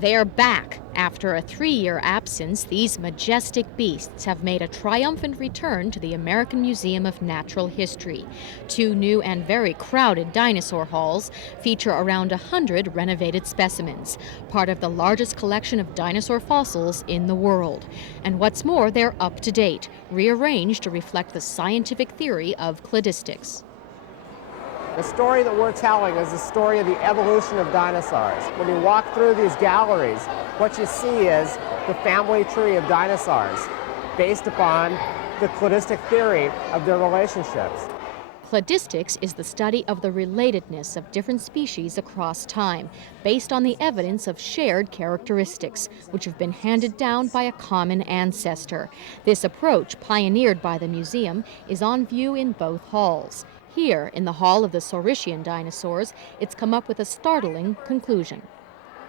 They're back. After a 3-year absence, these majestic beasts have made a triumphant return to the American Museum of Natural History. 2 new and very crowded dinosaur halls feature around 100 renovated specimens, part of the largest collection of dinosaur fossils in the world. And what's more, they're up to date, rearranged to reflect the scientific theory of cladistics. The story that we're telling is the story of the evolution of dinosaurs. When you walk through these galleries, what you see is the family tree of dinosaurs based upon the cladistic theory of their relationships. Cladistics is the study of the relatedness of different species across time, based on the evidence of shared characteristics, which have been handed down by a common ancestor. This approach, pioneered by the museum, is on view in both halls. Here, in the Hall of the Saurischian dinosaurs, it's come up with a startling conclusion.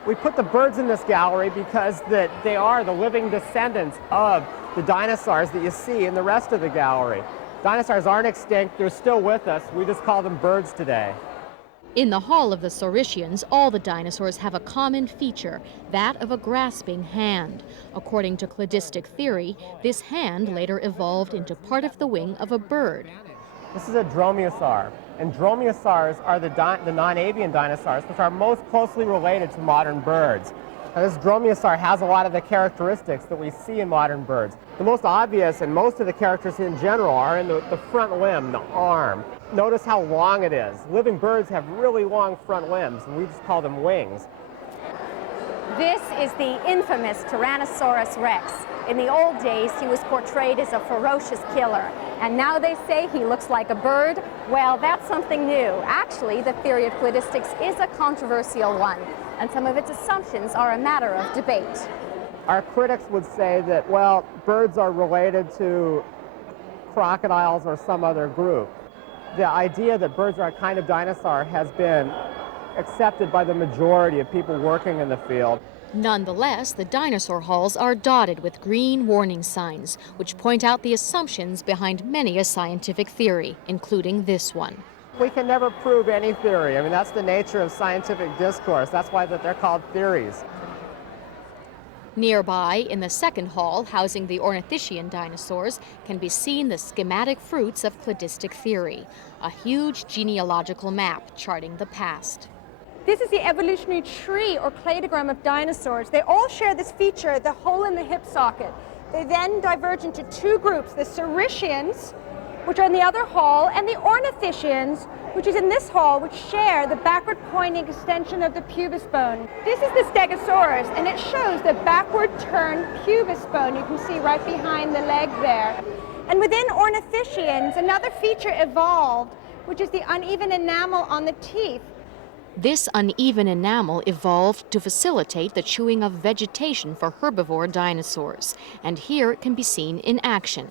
We put the birds in this gallery because they are the living descendants of the dinosaurs that you see in the rest of the gallery. Dinosaurs aren't extinct, they're still with us, we just call them birds today. In the Hall of the Saurischians, all the dinosaurs have a common feature, that of a grasping hand. According to cladistic theory, this hand later evolved into part of the wing of a bird. This is a Dromeosar, and Dromeosars are the non-avian dinosaurs, which are most closely related to modern birds. Now, this Dromeosar has a lot of the characteristics that we see in modern birds. The most obvious and most of the characters in general are in the front limb, the arm. Notice how long it is. Living birds have really long front limbs, and we just call them wings. This is the infamous Tyrannosaurus Rex. In the old days, he was portrayed as a ferocious killer, and now they say he looks like a bird. Well, that's something new. Actually, the theory of cladistics is a controversial one, and some of its assumptions are a matter of debate. Our critics would say that, well, birds are related to crocodiles or some other group. The idea that birds are a kind of dinosaur has been accepted by the majority of people working in the field. Nonetheless, the dinosaur halls are dotted with green warning signs, which point out the assumptions behind many a scientific theory, including this one. We can never prove any theory. I mean, that's the nature of scientific discourse. That's why they're called theories. Nearby, in the second hall, housing the ornithischian dinosaurs, can be seen the schematic fruits of cladistic theory, a huge genealogical map charting the past. This is the evolutionary tree or cladogram of dinosaurs. They all share this feature, the hole in the hip socket. They then diverge into 2 groups, the Saurischians, which are in the other hall, and the ornithischians, which is in this hall, which share the backward pointing extension of the pubis bone. This is the Stegosaurus, and it shows the backward turned pubis bone. You can see right behind the leg there. And within ornithischians, another feature evolved, which is the uneven enamel on the teeth. This uneven enamel evolved to facilitate the chewing of vegetation for herbivore dinosaurs, and here it can be seen in action.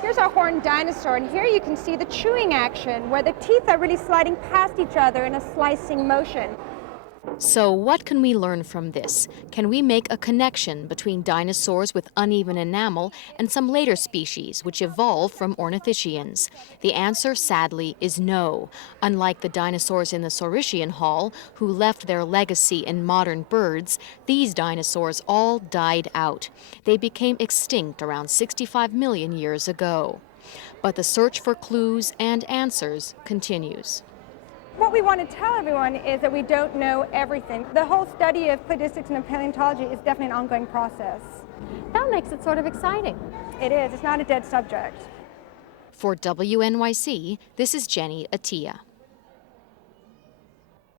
Here's our horned dinosaur, and here you can see the chewing action, where the teeth are really sliding past each other in a slicing motion. So what can we learn from this? Can we make a connection between dinosaurs with uneven enamel and some later species which evolved from ornithischians? The answer, sadly, is no. Unlike the dinosaurs in the Saurischian Hall, who left their legacy in modern birds, these dinosaurs all died out. They became extinct around 65 million years ago. But the search for clues and answers continues. What we want to tell everyone is that we don't know everything. The whole study of cladistics and of paleontology is definitely an ongoing process. That makes it sort of exciting. It is. It's not a dead subject. For WNYC, this is Jenny Attia.